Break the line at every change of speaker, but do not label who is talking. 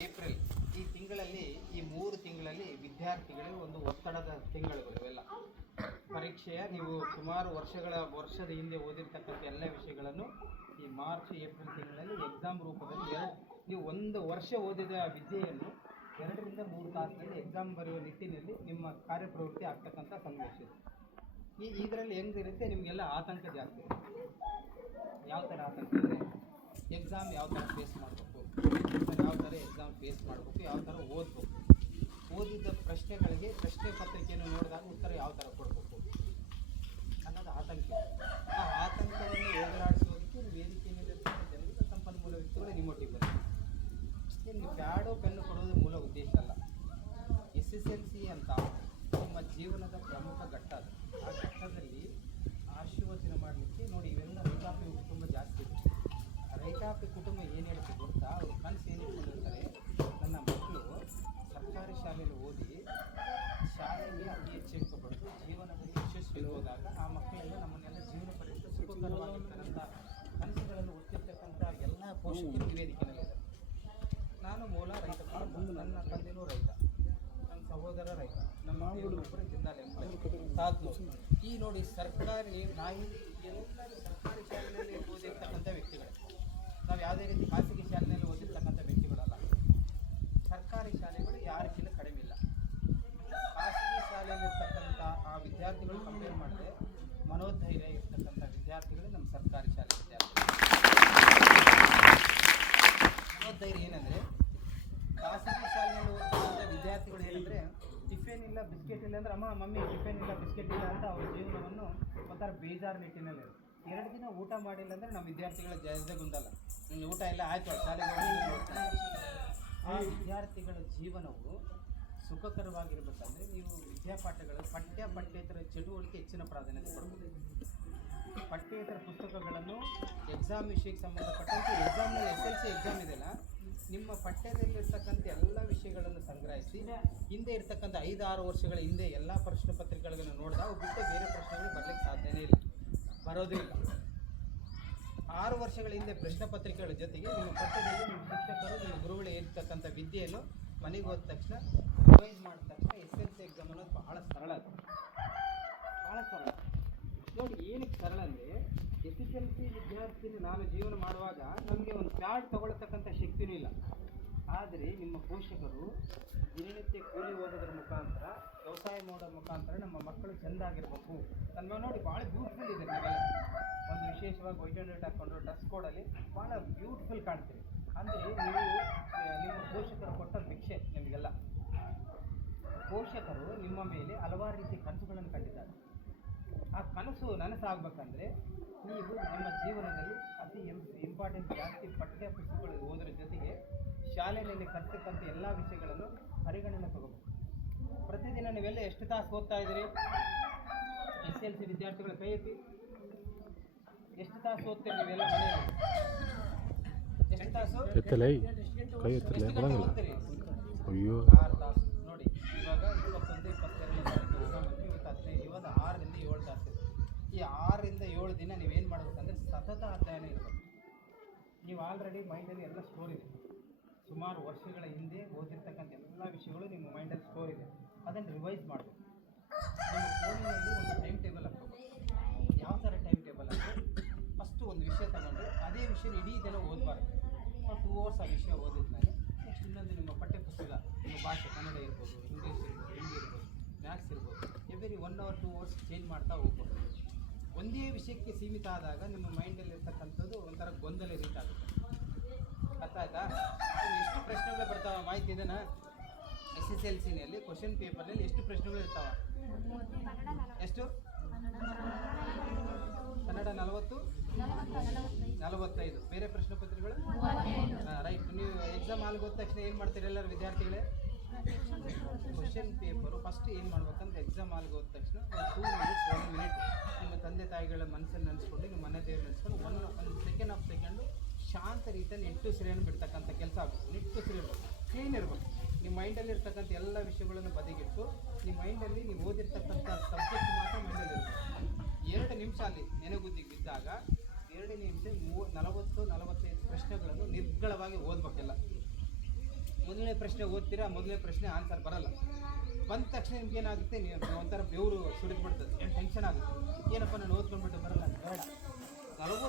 April ಈ ತಿಂಗಳಲ್ಲಿ, ಈ ಮೂರು ತಿಂಗಳಲ್ಲಿ ವಿದ್ಯಾರ್ಥಿಗಳಿಗೆ ಒಂದು ಒತ್ತಡದ ತಿಂಗಳುಗಳು ಇವೆಲ್ಲ. ಪರೀಕ್ಷೆಯ ನೀವು ಸುಮಾರು ವರ್ಷಗಳ, ವರ್ಷದ ಹಿಂದೆ ಓದಿರ್ತಕ್ಕಂಥ ಎಲ್ಲ ವಿಷಯಗಳನ್ನು ಈ ಮಾರ್ಚ್, ಏಪ್ರಿಲ್ ತಿಂಗಳಲ್ಲಿ ಎಕ್ಸಾಮ್ ರೂಪದಲ್ಲಿ ನೀವು ಒಂದು ವರ್ಷ ಓದಿದ ವಿದ್ಯೆಯನ್ನು ಎರಡರಿಂದ ಮೂರು ತಾಸಿನಲ್ಲಿ ಎಕ್ಸಾಮ್ ಬರೆಯುವ ನಿಟ್ಟಿನಲ್ಲಿ ನಿಮ್ಮ ಕಾರ್ಯಪ್ರವೃತ್ತಿ ಆಗ್ತಕ್ಕಂಥ ಇದೆ. ಈ, ಇದರಲ್ಲಿ ಹೆಂಗಿರುತ್ತೆ? ನಿಮಗೆಲ್ಲ ಆತಂಕ ಜಾಸ್ತಿ ಯಾವ ಥರ ಆತಂಕ ಎಕ್ಸಾಮ್ ಯಾವ ಥರ ಫೇಸ್ ಮಾಡಬೇಕು ಯಾವ ಥರ ಎಕ್ಸಾಮ್ ಫೇಸ್ ಮಾಡಬೇಕು ಯಾವ ಥರ ಓದಬೇಕು ಓದಿದ ಪ್ರಶ್ನೆಗಳಿಗೆ ಪ್ರಶ್ನೆ ಪತ್ರಿಕೆಯನ್ನು ನೋಡಿದಾಗ ಉತ್ತರ ಯಾವ ಥರ ಕೊಡಬೇಕು? ಅನ್ನೋದು ಆತಂಕ. ಆ ಆತಂಕವನ್ನು ಹೋಗಲಾಡಿಸೋದಕ್ಕೆ ನೀವು ವೇದಿಕೆ ಜನರಿಗೆ ಸಂಪನ್ಮೂಲ ವ್ಯಕ್ತಿಗಳು ನಿಮ್ಮೊಟ್ಟಿಗೆ ಬರುತ್ತೆ ನಿಮಗೆ ಪ್ಯಾಡೋ ಪೆನ್ನು ಕೊಡೋದು ಮೂಲ ಉದ್ದೇಶ ಅಲ್ಲ. ಎಸ್ ಎಸ್ ಎಲ್ ಸಿ ಅಂತ ನಿಮ್ಮ ಜೀವನದ ಪ್ರಮುಖ ಘಟ್ಟ ಅದು. ಆ ಘಟ್ಟದಲ್ಲಿ ಆಶೀರ್ವಚನ ಮಾಡಲಿಕ್ಕೆ ನೋಡಿ ಇವೆಲ್ಲ ರೈತಾಪಿ ಕುಟುಂಬ ಜಾಸ್ತಿ ಇದೆ ರೈತಾಪಿ ಕುಟುಂಬ ಏನು ಹೇಳುತ್ತೆ ಗೊತ್ತಾ ಅವ್ರ ಕನಸು ಏನು ಇಟ್ಕೊಂಡಿರ್ತಾರೆ ನನ್ನ ಮಕ್ಕಳು ಸರ್ಕಾರಿ ಶಾಲೆಯಲ್ಲಿ ಓದಿ ಶಾಲೆಯಲ್ಲಿ ಅತಿ ಹೆಚ್ಚು ಅಂಕ ಪಡೆದು ಜೀವನದಲ್ಲಿ ಯಶಸ್ವಿ ಹೋದಾಗ ಆ ಮಕ್ಕಳೆಲ್ಲ ನಮ್ಮನ್ನೆಲ್ಲ ಜೀವನ ಪರ್ಯಂತ ಸುಖಕರವಾಗಿರ್ತಾರಂತ ಕನಸುಗಳನ್ನು ಹೊತ್ತಿರ್ತಕ್ಕಂಥ ಎಲ್ಲ ಪೋಷಕರು ಈ ವೇದಿಕೆಯಲ್ಲಿದ್ದಾರೆ ನಾನು ಮೂಲ ರೈತ ಕುಟುಂಬ. ನನ್ನ ತಂದೆನೂ ರೈತ ನನ್ನ ಸಹೋದರ ಈ ನೋಡಿ ಸರ್ಕಾರಿ ನಾಯಿ, ಎಲ್ಲರೂ ಸರ್ಕಾರಿ ಶಾಲೆಯಲ್ಲಿ ಓದಿರ್ತಕ್ಕಂಥ ವ್ಯಕ್ತಿಗಳು. ನಾವು ಯಾವುದೇ ರೀತಿ ಖಾಸಗಿ ಶಾಲೆಯಲ್ಲಿ ಓದಿರ್ತಕ್ಕಂಥ ವ್ಯಕ್ತಿಗಳಲ್ಲ. ಸರ್ಕಾರಿ ಶಾಲೆಗಳು ಯಾರಿಗಿಂತ ಕಡಿಮೆ ಇಲ್ಲ. ಖಾಸಗಿ ಶಾಲೆಯಲ್ಲಿರ್ತಕ್ಕಂಥ ಆ ವಿದ್ಯಾರ್ಥಿಗಳು ಕಂಪೇರ್ ಮಾಡಿದ್ರೆ ಮನೋಧೈರ್ಯ ಇರ್ತಕ್ಕಂಥ ವಿದ್ಯಾರ್ಥಿಗಳು ನಮ್ಮ ಸರ್ಕಾರಿ ಶಾಲೆ ವಿದ್ಯಾರ್ಥಿಗಳು. ಮನೋಧೈರ್ಯ ಏನಂದರೆ ಖಾಸಗಿ ಇಲ್ಲ, ಬಿಸ್ಕೆಟ್ ಇಲ್ಲ ಅಂದ್ರೆ ಅಮ್ಮ, ಮಮ್ಮಿ ಟಿಫಿನ್ ಇಲ್ಲ, ಬಿಸ್ಕೆಟ್ ಇಲ್ಲ ಅಂತ ಅವ್ರ ಜೀವನವನ್ನು ಒಂಥರ ಬೇಜಾರು ನಿಟ್ಟಿನಲ್ಲಿ ಎರಡು ದಿನ ಊಟ ಮಾಡಿಲ್ಲ ಅಂದರೆ ನಮ್ಮ ವಿದ್ಯಾರ್ಥಿಗಳ ಜಾಸ್ತಿ ಗುಂದಲ್ಲ ಊಟ ಇಲ್ಲ ಆಯ್ತು, ಆ ವಿದ್ಯಾರ್ಥಿಗಳ ಜೀವನವು ಸುಖಕರವಾಗಿರ್ಬೇಕಂದ್ರೆ ನೀವು ವಿದ್ಯಾಪಾಠಗಳು, ಪಠ್ಯ ಪಠ್ಯೇತರ ಚಟುವಟಿಕೆ ಹೆಚ್ಚಿನ ಪ್ರಾಧಾನ್ಯತೆ ಕೊಡಬೇಕು. ಪಠ್ಯೇತರ ಪುಸ್ತಕಗಳನ್ನು ಎಕ್ಸಾಮ್ ವಿಷಯಕ್ಕೆ ಸಂಬಂಧಪಟ್ಟಂತೆ ಎಕ್ಸಾಮ್ನಲ್ಲಿ ಎಸ್ ಎಲ್ ಸಿ ಎಕ್ಸಾಮ್ ಇದೆಯಲ್ಲ, ನಿಮ್ಮ ಪಠ್ಯದಲ್ಲಿರ್ತಕ್ಕಂಥ ಎಲ್ಲ ಸಂಗ್ರಹಿಸಿ ಹಿಂದೆ ಇರ್ತಕ್ಕಂಥ ಐದು ಆರು ವರ್ಷಗಳ ಹಿಂದೆ ಎಲ್ಲ ಪ್ರಶ್ನೆ ಪತ್ರಿಕೆಗಳನ್ನು ನೋಡಿದಾಗ ಬಿಟ್ಟು ಬೇರೆ ಪ್ರಶ್ನೆಗಳು ಬರಲಿಕ್ಕೆ ಸಾಧ್ಯನೇ ಇಲ್ಲ. ಬರೋದಿಲ್ಲ ಆರು ವರ್ಷಗಳ ಹಿಂದೆ ಪ್ರಶ್ನೆ ಪತ್ರಿಕೆಗಳ ಜೊತೆಗೆ ನಿಮ್ಮ ಪಠ್ಯದಲ್ಲಿ ನಿಮ್ಮ ಶಿಕ್ಷಕರು, ನಿಮ್ಮ ಗುರುಗಳು ಇರ್ತಕ್ಕಂಥ ವಿದ್ಯೆಯನ್ನು ಮನೆಗೆ ಹೋದ ತಕ್ಷಣ ರಿವೈಸ್ ಮಾಡಿದ ತಕ್ಷಣ ಎಸ್ ಎಲ್ ಸಿ ಎಕ್ಸಾಮ್ ಅನ್ನೋದು ಬಹಳ ಸರಳ ಅದು. ಬಹಳ ಸರಳ. ನೋಡಿ, ಏನಕ್ಕೆ ಸರಳ ಅಂದರೆ ಎಸ್ ಎಸ್ ಎಲ್ ಸಿ ವಿದ್ಯಾರ್ಥಿನಿ ನಾನು ಜೀವನ ಮಾಡುವಾಗ ನಮಗೆ ಒಂದು ಪ್ಯಾಡ್ ತಗೊಳ್ತಕ್ಕಂಥ ಶಕ್ತಿನೂ ಇಲ್ಲ. ಆದರೆ ನಿಮ್ಮ ಪೋಷಕರು ದಿನನಿತ್ಯ ಕೂಲಿ ಓದೋದ್ರ ಮುಖಾಂತರ, ವ್ಯವಸಾಯ ಮಾಡೋ ಮುಖಾಂತರ ನಮ್ಮ ಮಕ್ಕಳು ಚೆಂದಾಗಿರ್ಬೇಕು ನನ್ನ ನೋಡಿ ಭಾಳ ಬ್ಯೂಟಿಫುಲ್ ಇದೆ ಒಂದು ವಿಶೇಷವಾಗಿ ವೈಟ್ ಆ್ಯಂಡ್ ವೈಟ್ ಹಾಕ್ಕೊಂಡು ಡ್ರೆಸ್ ಕೋಡಲ್ಲಿ ಭಾಳ ಬ್ಯೂಟಿಫುಲ್ ಕಾಣ್ತೀರಿ ಅಂದರೆ ನೀವು ನಿಮ್ಮ ಪೋಷಕರು ಕೊಟ್ಟ ಭಿಕ್ಷೆ ನಿಮಗೆಲ್ಲ. ಪೋಷಕರು ನಿಮ್ಮ ಮೇಲೆ ಹಲವಾರು ರೀತಿ ಕನಸುಗಳನ್ನು ಕಂಡಿದ್ದಾರೆ. ಆ ಕನಸು ನನಸಾಗಬೇಕಂದ್ರೆ ನೀವು ನಿಮ್ಮ ಜೀವನದಲ್ಲಿ ಅತಿ ಇಂಪಾರ್ಟೆಂಟ್ ಜಾಸ್ತಿ ಪಠ್ಯ ಪುಸ್ತಕಗಳು ಓದೋದ್ರ ಜೊತೆಗೆ ಶಾಲೆಯಲ್ಲಿ ಕಲಿತಕ್ಕಂಥ ಎಲ್ಲ ವಿಷಯಗಳನ್ನು ಪರಿಗಣನೆ ತಗೋಬೇಕು. ಪ್ರತಿದಿನ ನೀವೆಲ್ಲ ಎಷ್ಟು ತಾಸು ಓದ್ತಾ ಇದ್ದೀರಿ? ಎಸ್ ಎಲ್ ಸಿ ವಿದ್ಯಾರ್ಥಿಗಳ ಕೈ ಎತ್ತಿ. ಎಷ್ಟು ತಾಸು ಓದ್ತೀರಿ ನೀವೆಲ್ಲ ಮನೆಯಲ್ಲಿ? ಎಷ್ಟು ತಾಸು?
ಕೈ
ಓದ್ತೀರಿ?
ಅಯ್ಯೋ.
ಆರು ತಾಸು. ನೋಡಿ ಇವಾಗ ಇಪ್ಪತ್ತೊಂದು ಇಪ್ಪತ್ತೆರಡು ಇವತ್ತು ಹದಿನೈದು ಇವತ್ತು ಆರರಿಂದ ಏಳು ತಾಸು ಈ ಆರರಿಂದ ಏಳು ದಿನ ನೀವೇನು ಮಾಡ್ಬೇಕಂದ್ರೆ ಸತತ ಅಧ್ಯಯನ ಇರಬೇಕು. ನೀವು ಆಲ್ರೆಡಿ ಮೈಂಡಲ್ಲಿ ಎಲ್ಲ ಸ್ಟೋರ್ ಇದೆ. ಸುಮಾರು ವರ್ಷಗಳ ಹಿಂದೆ ಓದಿರ್ತಕ್ಕಂಥ ಎಲ್ಲ ವಿಷಯಗಳು ನಿಮ್ಮ ಮೈಂಡಲ್ಲಿ ಸ್ಟೋರ್ ಇದೆ. ಅದನ್ನು ರಿವೈಸ್ ಮಾಡಬೇಕು. ನಿಮ್ಮ ಫೋನಿನಲ್ಲಿ ಒಂದು ಟೈಮ್ ಟೇಬಲ್ ಹಾಕ್ಬೇಕು ಯಾವ ಥರ ಟೈಮ್ ಟೇಬಲ್ ಅಂದರೆ ಫಸ್ಟು ಒಂದು ವಿಷಯ ತಗೊಂಡು ಅದೇ ವಿಷಯ ಇಡೀ ದಿನ ಓದಬಾರ್ದು. ಟೂ ಅವರ್ಸ್ ಆ ವಿಷಯ ಓದಿದ್ಮೇಲೆ ನೆಕ್ಸ್ಟ್ ಇನ್ನೊಂದು ನಿಮ್ಮ ಪಠ್ಯಪುಸ್ತಕ, ನಿಮ್ಮ ಭಾಷೆ, ಕನ್ನಡ ಇರ್ಬೋದು ಇಂಗ್ಲೀಷ್ ಇರ್ಬೋದು ಹಿಂದಿ ಇರ್ಬೋದು ಮ್ಯಾಥ್ಸ್ ಇರ್ಬೋದು every one hour two hours change ಮಾಡ್ತಾ ಹೋಗ್ಬೋದು. ಒಂದೇ ವಿಷಯಕ್ಕೆ ಸೀಮಿತ ಆದಾಗ ನಿಮ್ಮ ಮೈಂಡಲ್ಲಿ ಇರ್ತಕ್ಕಂಥದ್ದು ಒಂಥರ ಗೊಂದಲ ರೀತಿ ಆಗುತ್ತೆ ಅರ್ಥ ಆಯ್ತಾ ಇನ್ನು ಎಷ್ಟು ಪ್ರಶ್ನೆಗಳು ಬರ್ತಾವ ಮಾಹಿತಿ ಇದೆನಾ ಎಸ್ ಎಸ್ ಎಲ್ ಸಿನಲ್ಲಿ ಕ್ವಶನ್ ಪೇಪರ್ನಲ್ಲಿ ಎಷ್ಟು ಪ್ರಶ್ನೆಗಳು ಇರ್ತಾವ? ಎಷ್ಟು? ಕನ್ನಡ ನಲವತ್ತು, ನಲವತ್ತೈದು. ಬೇರೆ ಪ್ರಶ್ನೆ ಪತ್ರಿಕೆಗಳು? ರೈಟ್ ನೀವು ಎಕ್ಸಾಮ್ ಹಾಲ್ಗೆ ಹೋದ ತಕ್ಷಣ ಏನು ಮಾಡ್ತೀರಿ ಎಲ್ಲರೂ ವಿದ್ಯಾರ್ಥಿಗಳೇ? ಕ್ವಶನ್ ಪೇಪರು ಫಸ್ಟ್ ಏನು ಮಾಡ್ಬೇಕಂದ್ರೆ ಎಕ್ಸಾಮ್ ಹಾಲ್ಗೆ ಹೋದ ತಕ್ಷಣ ಟೂ ಮಿನಿಟ್ಸ್ ಒನ್ ಮಿನಿಟ್ ನಿಮ್ಮ ತಂದೆ ತಾಯಿಗಳ ಮನಸ್ಸನ್ನು ನೆನೆಸ್ಕೊಂಡು, ನಿಮ್ಮ ಮನೆ ದೇವ್ರು ನೆನೆಸ್ಕೊಂಡು ಒನ್ ಒಂದು ಸೆಕೆಂಡ್ ಆಫ್ ಸೆಕೆಂಡು ಶಾಂತ ರೀತಿಯಲ್ಲಿ ನಿಟ್ಟುಸಿರಿಯನ್ನು ಬಿಡ್ತಕ್ಕಂಥ ಕೆಲಸ ಆಗಬೇಕು ನಿಟ್ಟುಸಿರು ಇರಬೇಕು ಕ್ಲೀನ್ ಇರಬೇಕು. ನಿಮ್ಮ ಮೈಂಡಲ್ಲಿ ಇರ್ತಕ್ಕಂಥ ಎಲ್ಲ ವಿಷಯಗಳನ್ನು ಬದಿಗಿಟ್ಟು ನಿಮ್ಮ ಮೈಂಡಲ್ಲಿ ನೀವು ಓದಿರ್ತಕ್ಕಂಥ ಸಬ್ಜೆಕ್ಟ್ ಮಾತ್ರ ಮೈಂಡಲ್ಲಿ ಇರಬೇಕು ಎರಡು ನಿಮಿಷ ಅಲ್ಲಿ ನೆನೆಗುದ್ದಿಗೆ ಬಿದ್ದಾಗ ಎರಡು ನಿಮಿಷ ಮೂವ, ನಲವತ್ತು, ನಲವತ್ತೈದು ಪ್ರಶ್ನೆಗಳನ್ನು ನಿರ್ಗಳವಾಗಿ ಓದಬೇಕೆಲ್ಲ. ಮೊದಲನೇ ಪ್ರಶ್ನೆ ಓದ್ತೀರಾ? ಮೊದಲನೇ ಪ್ರಶ್ನೆ ಆನ್ಸರ್ ಬರಲ್ಲ. ಬಂದ ತಕ್ಷಣ ನಿಮ್ಗೆ ಏನಾಗುತ್ತೆ? ನೀವು ಒಂಥರ ಬೆವರು ಸುಡಿದ್ಬಿಡ್ತದೆ ಏನು ಟೆನ್ಷನ್ ಆಗುತ್ತೆ? ಏನಪ್ಪ ನಾನು ಓದ್ಕೊಂಡ್ಬಿಟ್ಟು ಬರಲ್ಲ? ಬೇಡ. ನಲವತ್ತು